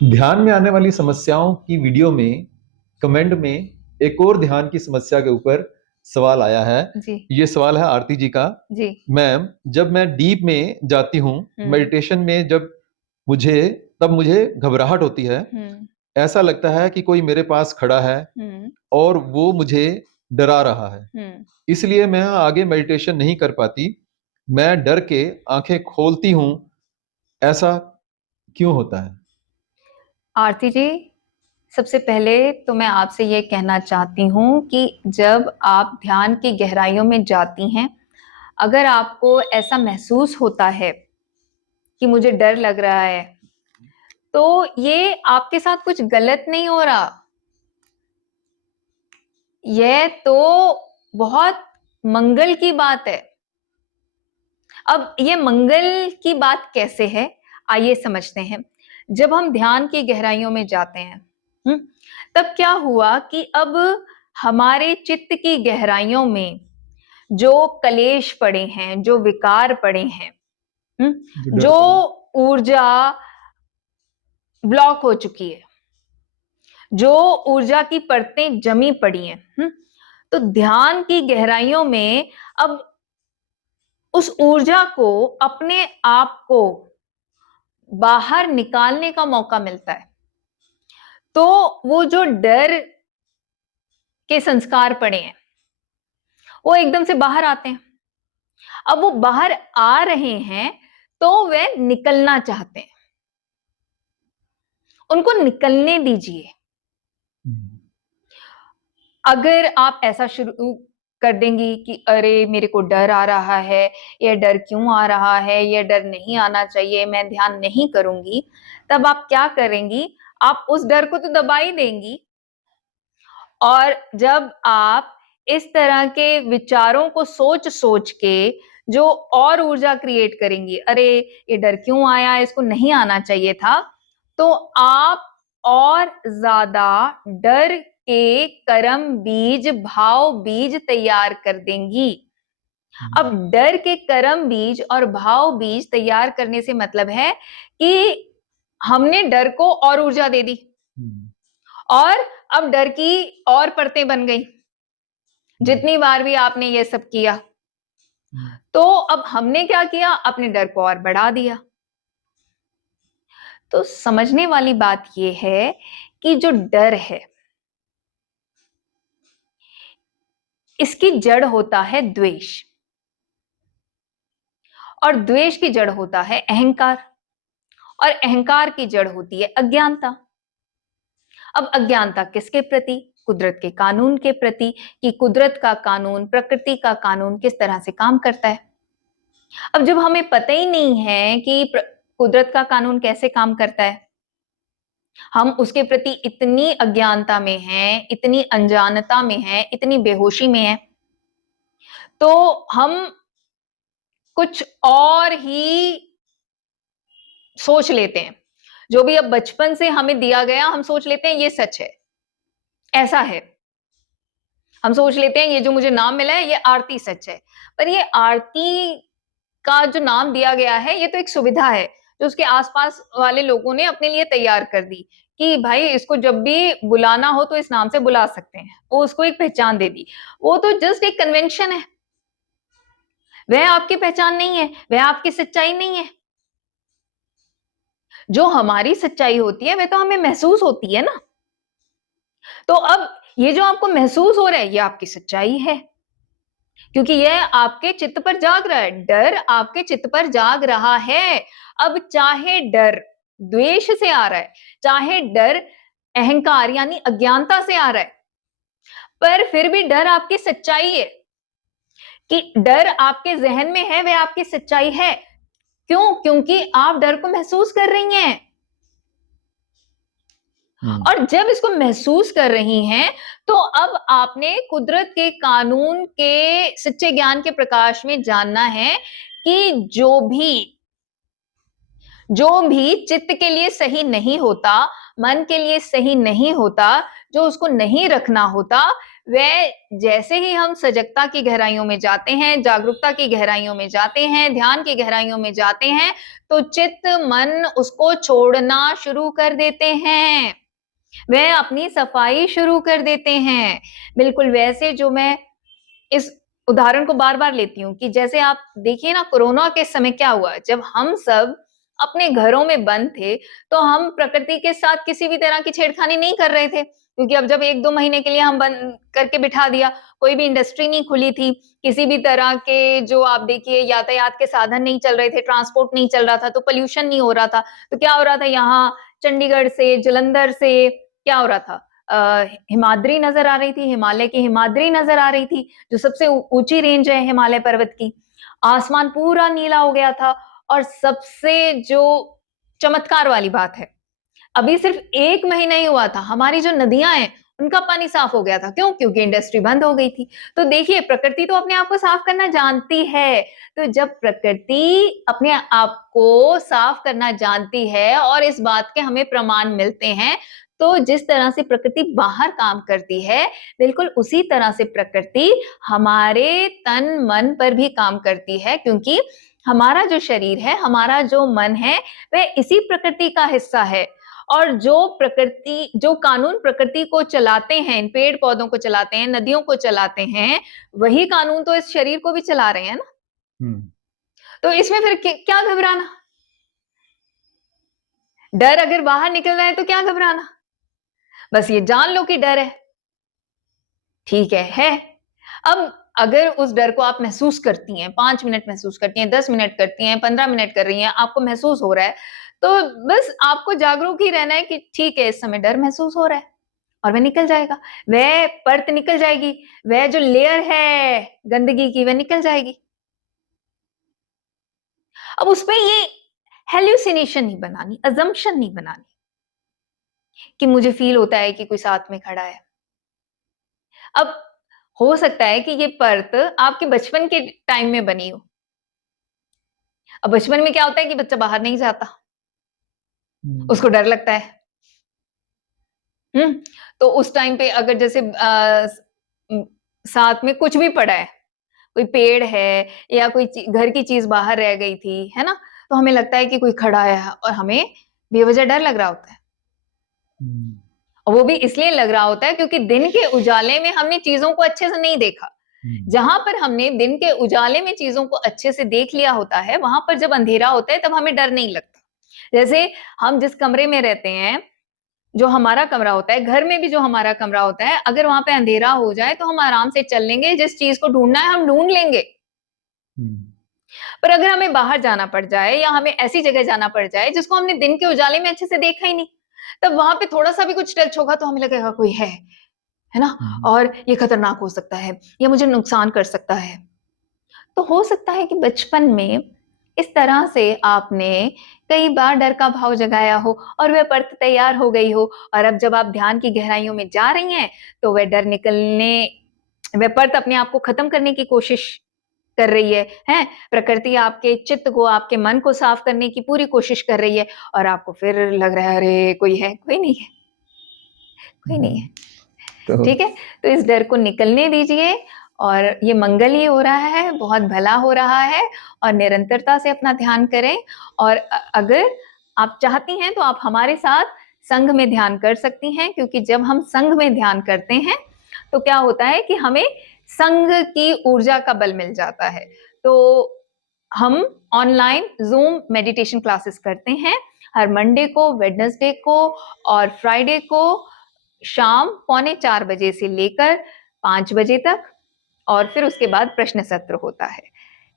ध्यान में आने वाली समस्याओं की वीडियो में कमेंट में एक और ध्यान की समस्या के ऊपर सवाल आया है। जी ये सवाल है आरती जी का। जी। मैम, जब मैं डीप में जाती हूँ मेडिटेशन में, जब मुझे तब मुझे घबराहट होती है। हम्म ऐसा लगता है कि कोई मेरे पास खड़ा है हम्म और वो मुझे डरा रहा है। हम्म इसलिए मैं आगे मेडिटेशन नहीं कर पाती। मैं डर के आंखें खोलती हूँ। ऐसा क्यों होता है? आरती जी, सबसे पहले तो मैं आपसे ये कहना चाहती हूँ कि जब आप ध्यान की गहराइयों में जाती हैं, अगर आपको ऐसा महसूस होता है कि मुझे डर लग रहा है, तो ये आपके साथ कुछ गलत नहीं हो रहा। यह तो बहुत मंगल की बात है। अब ये मंगल की बात कैसे है, आइए समझते हैं। जब हम ध्यान की गहराइयों में जाते हैं, तब क्या हुआ कि अब हमारे चित्त की गहराइयों में जो कलेश पड़े हैं, जो विकार पड़े हैं, जो डर जो पड़े। ऊर्जा ब्लॉक हो चुकी है, जो ऊर्जा की परतें जमी पड़ी हैं, तो ध्यान की गहराइयों में अब उस ऊर्जा को, अपने आप को बाहर निकालने का मौका मिलता है। तो वो जो डर के संस्कार पड़े हैं, वो एकदम से बाहर आते हैं। अब वो बाहर आ रहे हैं तो वे निकलना चाहते हैं, उनको निकलने दीजिए। अगर आप ऐसा शुरू कर देंगी कि अरे मेरे को डर आ रहा है, यह डर क्यों आ रहा है, यह डर नहीं आना चाहिए, मैं ध्यान नहीं करूंगी, तब आप क्या करेंगी? आप उस डर को तो दबा ही देंगी। और जब आप इस तरह के विचारों को सोच सोच के जो और ऊर्जा क्रिएट करेंगी, अरे ये डर क्यों आया, इसको नहीं आना चाहिए था, तो आप और ज्यादा डर के कर्म बीज, भाव बीज तैयार कर देंगी। अब डर के कर्म बीज और भाव बीज तैयार करने से मतलब है कि हमने डर को और ऊर्जा दे दी, और अब डर की और परतें बन गई। जितनी बार भी आपने ये सब किया, तो अब हमने क्या किया? अपने डर को और बढ़ा दिया। तो समझने वाली बात यह है कि जो डर है, इसकी जड़ होता है द्वेष, और द्वेष की जड़ होता है अहंकार, और अहंकार की जड़ होती है अज्ञानता। अब अज्ञानता किसके प्रति? कुदरत के कानून के प्रति, कि कुदरत का कानून, प्रकृति का कानून किस तरह से काम करता है। अब जब हमें पता ही नहीं है कि कुदरत का कानून कैसे काम करता है, हम उसके प्रति इतनी अज्ञानता में हैं, इतनी अनजानता में हैं, इतनी बेहोशी में हैं, तो हम कुछ और ही सोच लेते हैं। जो भी अब बचपन से हमें दिया गया, हम सोच लेते हैं ये सच है, ऐसा है। हम सोच लेते हैं ये जो मुझे नाम मिला है, ये आरती सच है। पर ये आरती का जो नाम दिया गया है, ये तो एक सुविधा है जो उसके आसपास वाले लोगों ने अपने लिए तैयार कर दी, कि भाई इसको जब भी बुलाना हो तो इस नाम से बुला सकते हैं। वो उसको एक पहचान दे दी। वो तो जस्ट एक कन्वेंशन है, वह आपकी पहचान नहीं है, वह आपकी सच्चाई नहीं है। जो हमारी सच्चाई होती है वह तो हमें महसूस होती है ना। तो अब ये जो आपको महसूस हो रहा है, ये आपकी सच्चाई है, क्योंकि यह आपके चित्त पर जाग रहा है। डर आपके चित्त पर जाग रहा है। अब चाहे डर द्वेष से आ रहा है, चाहे डर अहंकार यानी अज्ञानता से आ रहा है, पर फिर भी डर आपकी सच्चाई है। कि डर आपके जहन में है, वह आपकी सच्चाई है। क्यों? क्योंकि आप डर को महसूस कर रही हैं। और जब इसको महसूस कर रही हैं, तो अब आपने कुदरत के कानून के सच्चे ज्ञान के प्रकाश में जानना है कि जो भी चित्त के लिए सही नहीं होता, मन के लिए सही नहीं होता, जो उसको नहीं रखना होता, वह जैसे ही हम सजगता की गहराइयों में जाते हैं, जागरूकता की गहराइयों में जाते हैं, ध्यान की गहराइयों में जाते हैं, तो चित्त मन उसको छोड़ना शुरू कर देते हैं, वह अपनी सफाई शुरू कर देते हैं। बिल्कुल वैसे जो मैं इस उदाहरण को बार-बार लेती हूँ कि जैसे आप देखिए ना, कोरोना के समय क्या हुआ, जब हम सब अपने घरों में बंद थे, तो हम प्रकृति के साथ किसी भी तरह की छेड़खानी नहीं कर रहे थे, क्योंकि अब जब 1-2 महीने के लिए हम बंद करके बिठा दिया, कोई भी इंडस्ट्री नहीं खुली थी, किसी भी तरह के जो आप देखिए यातायात के साधन नहीं चल रहे थे, ट्रांसपोर्ट नहीं चल रहा था, तो पॉल्यूशन नहीं हो रहा था। तो क्या हो रहा था, यहाँ चंडीगढ़ से, जालंधर से क्या हो रहा था, हिमाद्री नज़र आ रही थी, हिमालय की हिमाद्री नज़र आ रही थी, जो सबसे ऊँची रेंज है हिमालय पर्वत की। आसमान पूरा नीला हो गया था और सबसे जो चमत्कार वाली बात है, अभी सिर्फ 1 महीना ही हुआ था, हमारी जो नदियाँ हैं, उनका पानी साफ हो गया था। क्यों? क्योंकि इंडस्ट्री बंद हो गई थी। तो देखिए, प्रकृति तो अपने आप को साफ करना जानती है। तो जब प्रकृति अपने आप को साफ करना जानती है और इस बात के हमें प्रमाण मिलते हैं, तो जिस तरह से प्रकृति बाहर काम करती है, बिल्कुल उसी तरह से प्रकृति हमारे तन-मन पर भी काम करती है, क्योंकि हमारा जो शरीर है, हमारा जो मन है, वह इसी प्रकृति का हिस्सा है। और जो कानून प्रकृति को चलाते हैं, इन पेड़-पौधों को चलाते हैं, नदियों को चलाते हैं, वही कानून तो इस शरीर को भी चला रहे हैं ना। तो इसमें फिर क्या घबराना? डर अगर बाहर निकल रहा है तो क्या घबराना? बस ये जान लो कि डर है। ठीक है। अब अगर उस डर को आप महसूस करती हैं, 5 मिनट महसूस करती हैं, 10 मिनट करती हैं, 15 मिनट कर रही हैं, आपको महसूस हो रहा है, तो बस आपको जागरूक ही रहना है कि ठीक है, इस समय डर महसूस हो रहा है और वह निकल जाएगा। वह परत निकल जाएगी, वह जो लेयर है गंदगी की, वह निकल जाएगी। अब उसपे ये हैल्यूसिनेशन नहीं बनानी, अजम्पशन नहीं बनानी कि मुझे फील होता है कि कोई साथ में खड़ा है। अब हो सकता है कि ये परत आपके बचपन के टाइम में बनी हो। अब बचपन में क्या होता है कि बच्चा बाहर नहीं जाता, उसको डर लगता है। तो उस टाइम पे अगर जैसे साथ में कुछ भी पड़ा है, कोई पेड़ है या कोई घर की चीज बाहर रह गई थी, है ना? तो हमें लगता है कि कोई खड़ा है और हमें बेवजह डर लग रहा होता है। और वो भी इसलिए लग रहा होता है क्योंकि दिन के उजाले में हमने चीजों को अच्छे से नहीं देखा। जहां पर हमने दिन के उजाले में चीजों को अच्छे से देख लिया होता है, वहां पर जब अंधेरा होता है तब हमें डर नहीं लगता। जैसे हम जिस कमरे में रहते हैं, जो हमारा कमरा होता है, घर में भी जो हमारा कमरा होता है, अगर वहां पे अंधेरा हो जाए तो हम आराम से चल लेंगे, जिस चीज को ढूंढना है हम ढूंढ लेंगे। पर अगर हमें बाहर जाना पड़ जाए या हमें ऐसी जगह जाना पड़ जाए जिसको हमने दिन के उजाले में अच्छे से देखा ही नहीं, तब वहां पे थोड़ा सा भी कुछ टच होगा तो हमें लगेगा कोई है ना? और ये खतरनाक हो सकता है, ये मुझे नुकसान कर सकता है। तो हो सकता है कि बचपन में इस तरह से आपने कई बार डर का भाव जगाया हो और वह परत तैयार हो गई हो, और अब जब आप ध्यान की गहराइयों में जा रही हैं तो वह परत अपने आप को खत्म करने की कोशिश कर रही है? प्रकृति आपके चित्त को, आपके मन को साफ करने की पूरी कोशिश कर रही है और आपको फिर लग रहा है अरे कोई है, कोई नहीं है, कोई नहीं है। ठीक है? तो इस डर को निकलने दीजिए और ये मंगल ही हो रहा है, बहुत भला हो रहा है, और निरंतरता से अपना ध्यान करें। और अगर आप चाहती हैं तो आप हमारे साथ संघ में ध्यान कर सकती हैं, क्योंकि जब हम संघ में ध्यान करते हैं तो क्या होता है कि हमें संघ की ऊर्जा का बल मिल जाता है। तो हम ऑनलाइन ज़ूम मेडिटेशन क्लासेस करते हैं हर मंडे को, वेडनेसडे को और फ्राइडे को शाम 3:45 बजे से लेकर 5 बजे तक, और फिर उसके बाद प्रश्न सत्र होता है।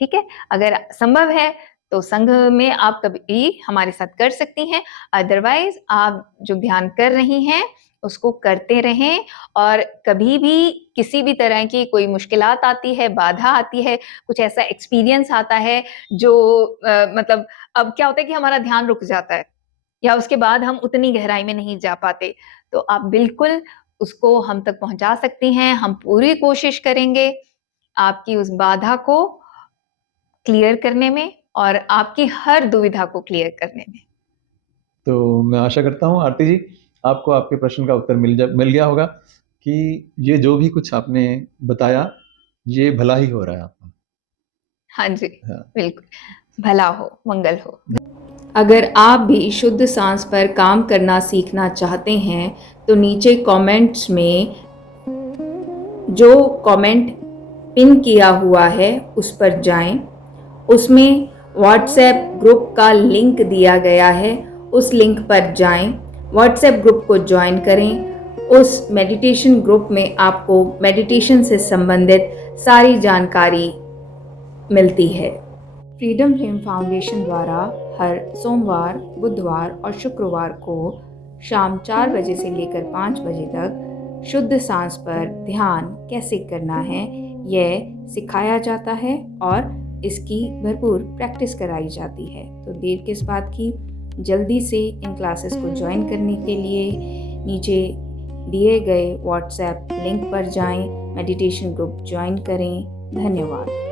ठीक है? अगर संभव है तो संघ में आप कभी हमारे साथ कर सकती हैं, अदरवाइज आप जो ध्यान कर रही हैं उसको करते रहें। और कभी भी किसी भी तरह की कोई मुश्किलात आती है, बाधा आती है, कुछ ऐसा एक्सपीरियंस आता है जो मतलब अब क्या होता है कि हमारा ध्यान रुक जाता है या उसके बाद हम उतनी गहराई में नहीं जा पाते, तो आप बिल्कुल उसको हम तक पहुंचा सकती हैं। हम पूरी कोशिश करेंगे आपकी उस बाधा को क्लियर करने में और आपकी हर दुविधा को क्लियर करने में। तो मैं आशा करता हूँ आरती जी, आपको आपके प्रश्न का उत्तर मिल गया होगा। कि ये जो भी कुछ आपने बताया ये भला ही हो रहा है आपका। हाँ जी, हाँ। बिल्कुल भला हो, मंगल हो। अगर आप भी शुद्ध सांस पर काम करना सीखना चाहते हैं तो नीचे कमेंट्स में जो कमेंट पिन किया हुआ है उस पर जाएं। उसमें व्हाट्सएप ग्रुप का लिंक दिया गया है, उस लिंक पर जाएं, व्हाट्सएप ग्रुप को ज्वाइन करें। उस मेडिटेशन ग्रुप में आपको मेडिटेशन से संबंधित सारी जानकारी मिलती है। फ्रीडम फ्लेम फाउंडेशन द्वारा हर सोमवार, बुधवार और शुक्रवार को शाम 4 बजे से लेकर 5 बजे तक शुद्ध सांस पर ध्यान कैसे करना है यह सिखाया जाता है और इसकी भरपूर प्रैक्टिस कराई जाती है। तो देर किस बात की, जल्दी से इन क्लासेस को ज्वाइन करने के लिए नीचे दिए गए व्हाट्सएप लिंक पर जाएं, मेडिटेशन ग्रुप ज्वाइन करें। धन्यवाद।